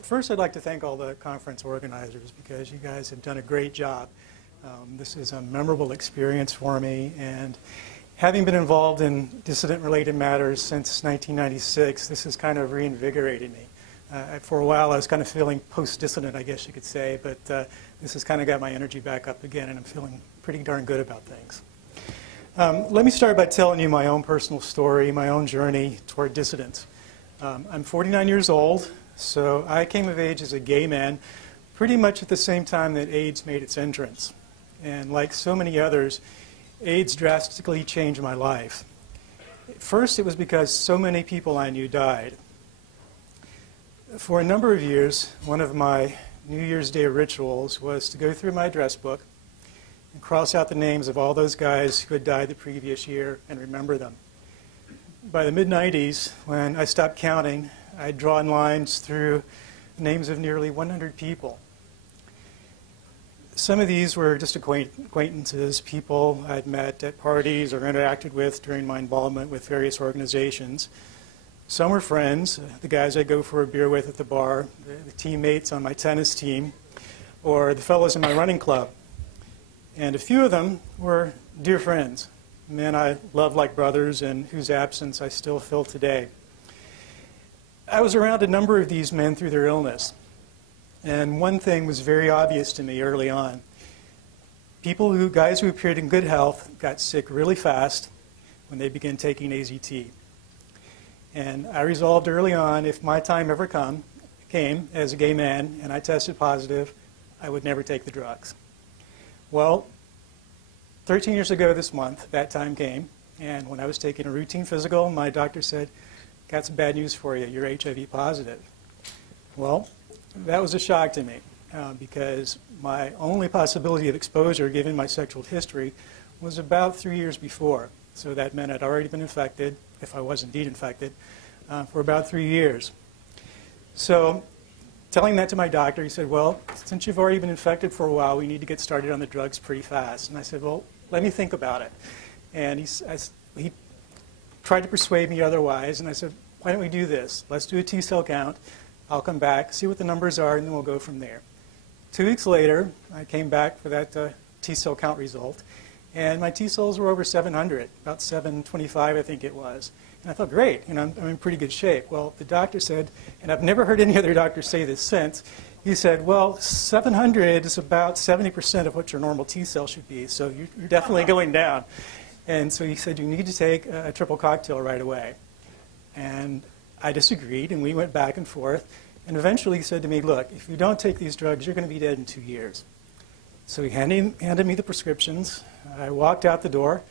First, I'd like to thank all the conference organizers because you guys have done a great job. This is a memorable experience for me, and having been involved in dissident-related matters since 1996, this has kind of reinvigorated me. For a while, I was kind of feeling post-dissident, I guess you could say, but this has kind of got my energy back up again, and I'm feeling pretty darn good about things. Let me start by telling you my own personal story, my own journey toward dissidence. I'm 49 years old, so I came of age as a gay man pretty much at the same time that AIDS made its entrance. And like so many others, AIDS drastically changed my life. First, it was because so many people I knew died. For a number of years, one of my New Year's Day rituals was to go through my address book and cross out the names of all those guys who had died the previous year and remember them. By the mid-90s, when I stopped counting, I'd drawn lines through the names of nearly 100 people. Some of these were just acquaintances, people I'd met at parties or interacted with during my involvement with various organizations. Some were friends, the guys I'd go for a beer with at the bar, the teammates on my tennis team, or the fellows in my running club. And a few of them were dear friends, men I loved like brothers and whose absence I still feel today. I was around a number of these men through their illness. And one thing was very obvious to me early on. Guys who appeared in good health got sick really fast when they began taking AZT. And I resolved early on, if my time ever came as a gay man and I tested positive, I would never take the drugs. Well, 13 years ago this month, that time came, and when I was taking a routine physical, my doctor said, "Got some bad news for you, you're HIV positive." Well, that was a shock to me because my only possibility of exposure, given my sexual history, was about 3 years before. So that meant I'd already been infected, if I was indeed infected, for about 3 years. So telling that to my doctor, he said, "Well, since you've already been infected for a while, we need to get started on the drugs pretty fast." And I said, "Well, let me think about it." And he tried to persuade me otherwise, and I said, "Why don't we do this? Let's do a T-cell count. I'll come back, see what the numbers are, and then we'll go from there." 2 weeks later, I came back for that T-cell count result, and my T-cells were over 700, about 725 I think it was. And I thought, great, I'm in pretty good shape. Well, the doctor said, and I've never heard any other doctor say this since, he said, "Well, 700 is about 70% of what your normal T-cell should be, so you're definitely going down." And so he said, "You need to take a triple cocktail right away." And I disagreed, and we went back and forth. And eventually he said to me, "Look, if you don't take these drugs, you're going to be dead in 2 years." So he handed me the prescriptions. I walked out the door,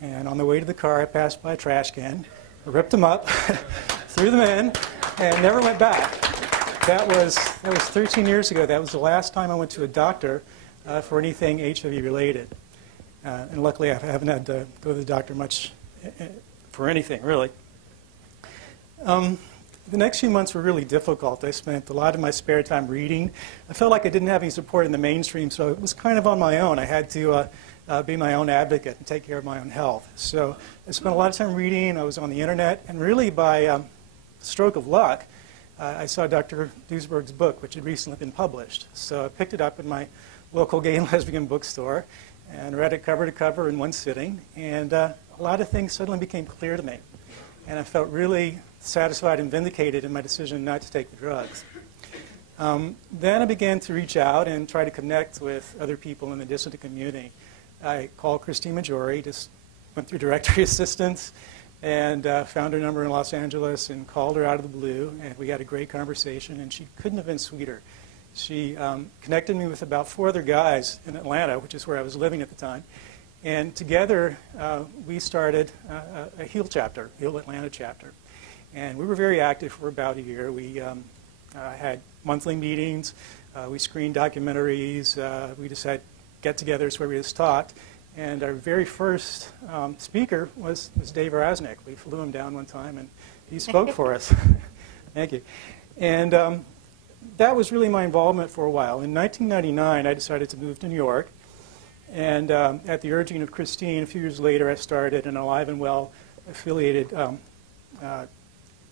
and on the way to the car, I passed by a trash can. I ripped them up, threw them in, and never went back. That was 13 years ago. That was the last time I went to a doctor for anything HIV related. And luckily, I haven't had to go to the doctor much for anything, really. The next few months were really difficult. I spent a lot of my spare time reading. I felt like I didn't have any support in the mainstream, so it was kind of on my own. I had to be my own advocate and take care of my own health. So I spent a lot of time reading. I was on the internet, and really by stroke of luck, I saw Dr. Duesberg's book, which had recently been published. So I picked it up in my local gay and lesbian bookstore and read it cover to cover in one sitting, and a lot of things suddenly became clear to me. And I felt really satisfied and vindicated in my decision not to take the drugs. Then I began to reach out and try to connect with other people in the dissident community. I called Christine Majori, just went through directory assistance, and found her number in Los Angeles and called her out of the blue, and we had a great conversation, and she couldn't have been sweeter. She connected me with about 4 other guys in Atlanta, which is where I was living at the time, and together we started a HEAL chapter, HEAL Atlanta chapter. And we were very active for about a year. We had monthly meetings. We screened documentaries. We just had get-togethers where we just talked. And our very first speaker was Dave Raznick. We flew him down one time, and he spoke for us. Thank you. And that was really my involvement for a while. In 1999, I decided to move to New York. And at the urging of Christine, a few years later, I started an Alive and Well affiliated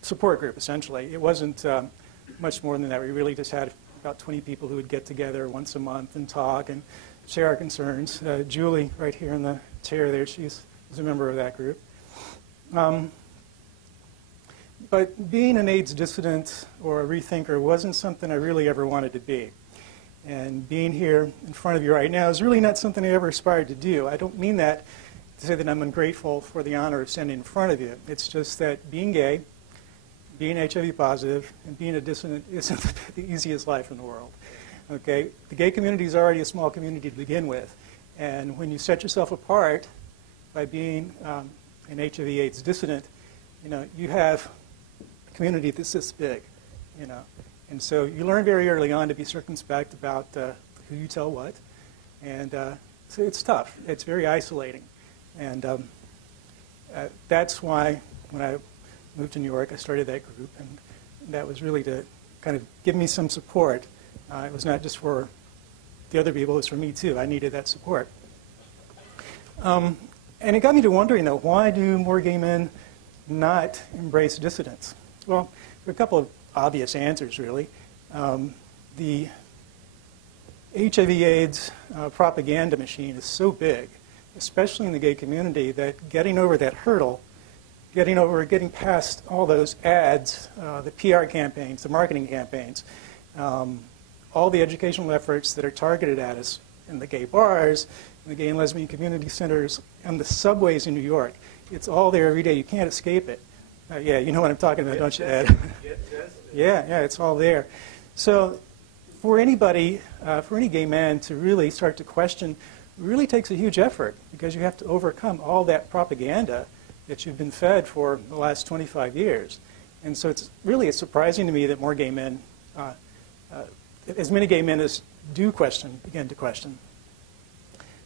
support group, essentially. It wasn't much more than that. We really just had about 20 people who would get together once a month and talk and share our concerns. Julie, right here in the chair there, she's a member of that group. But being an AIDS dissident or a rethinker wasn't something I really ever wanted to be. And being here in front of you right now is really not something I ever aspired to do. I don't mean that to say that I'm ungrateful for the honor of standing in front of you. It's just that being gay, being HIV positive, and being a dissident isn't the easiest life in the world. Okay? The gay community is already a small community to begin with. And when you set yourself apart by being an HIV/AIDS dissident, you have a community that's this big, And so you learn very early on to be circumspect about who you tell what. And so it's tough. It's very isolating. And that's why when I moved to New York, I started that group. And that was really to kind of give me some support. It was not just for the other people, it was for me too. I needed that support. And it got me to wondering, though, why do more gay men not embrace dissidents? Well, there are a couple of obvious answers, really. The HIV/AIDS propaganda machine is so big, especially in the gay community, that getting over that hurdle, getting past all those ads, the PR campaigns, the marketing campaigns, all the educational efforts that are targeted at us in the gay bars, in the gay and lesbian community centers, and the subways in New York. It's all there every day. You can't escape it. Yeah, you know what I'm talking about, don't you, Ed? Yeah, it's all there. So for anybody, for any gay man to really start to question, really takes a huge effort, because you have to overcome all that propaganda that you've been fed for the last 25 years. And so it's surprising to me that more gay men, as many gay men as do begin to question.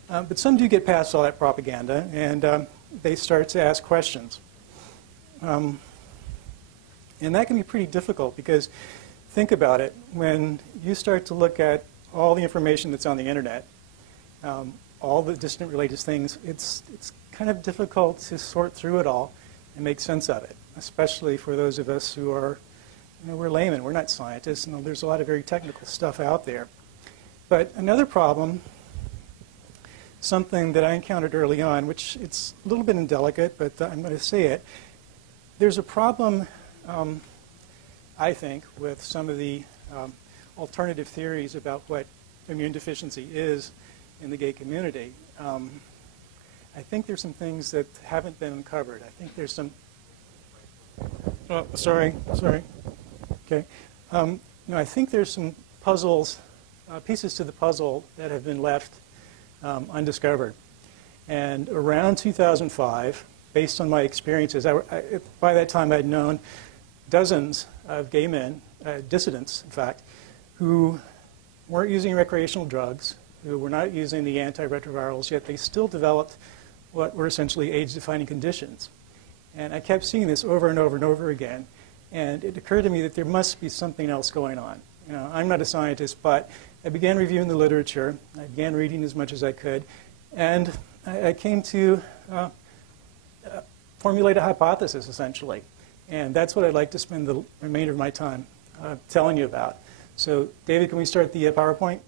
But some do get past all that propaganda, and they start to ask questions. And that can be pretty difficult, because think about it. When you start to look at all the information that's on the internet, all the dissident-related things, it's kind of difficult to sort through it all and make sense of it, especially for those of us who are, we're laymen, we're not scientists, and there's a lot of very technical stuff out there. But another problem, something that I encountered early on, which it's a little bit indelicate, but I'm going to say it. There's a problem, I think, with some of the alternative theories about what immune deficiency is in the gay community. I think there's some things that haven't been uncovered. I think there's some... Oh, sorry. Okay. No, I think there's some puzzles, pieces to the puzzle that have been left undiscovered. And around 2005, based on my experiences, by that time I'd known dozens of gay men, dissidents in fact, who weren't using recreational drugs, who were not using the antiretrovirals, yet they still developed what were essentially AIDS-defining conditions. And I kept seeing this over and over and over again. And it occurred to me that there must be something else going on. I'm not a scientist, but I began reviewing the literature. I began reading as much as I could. And I came to formulate a hypothesis, essentially. And that's what I'd like to spend the remainder of my time telling you about. So, David, can we start the PowerPoint?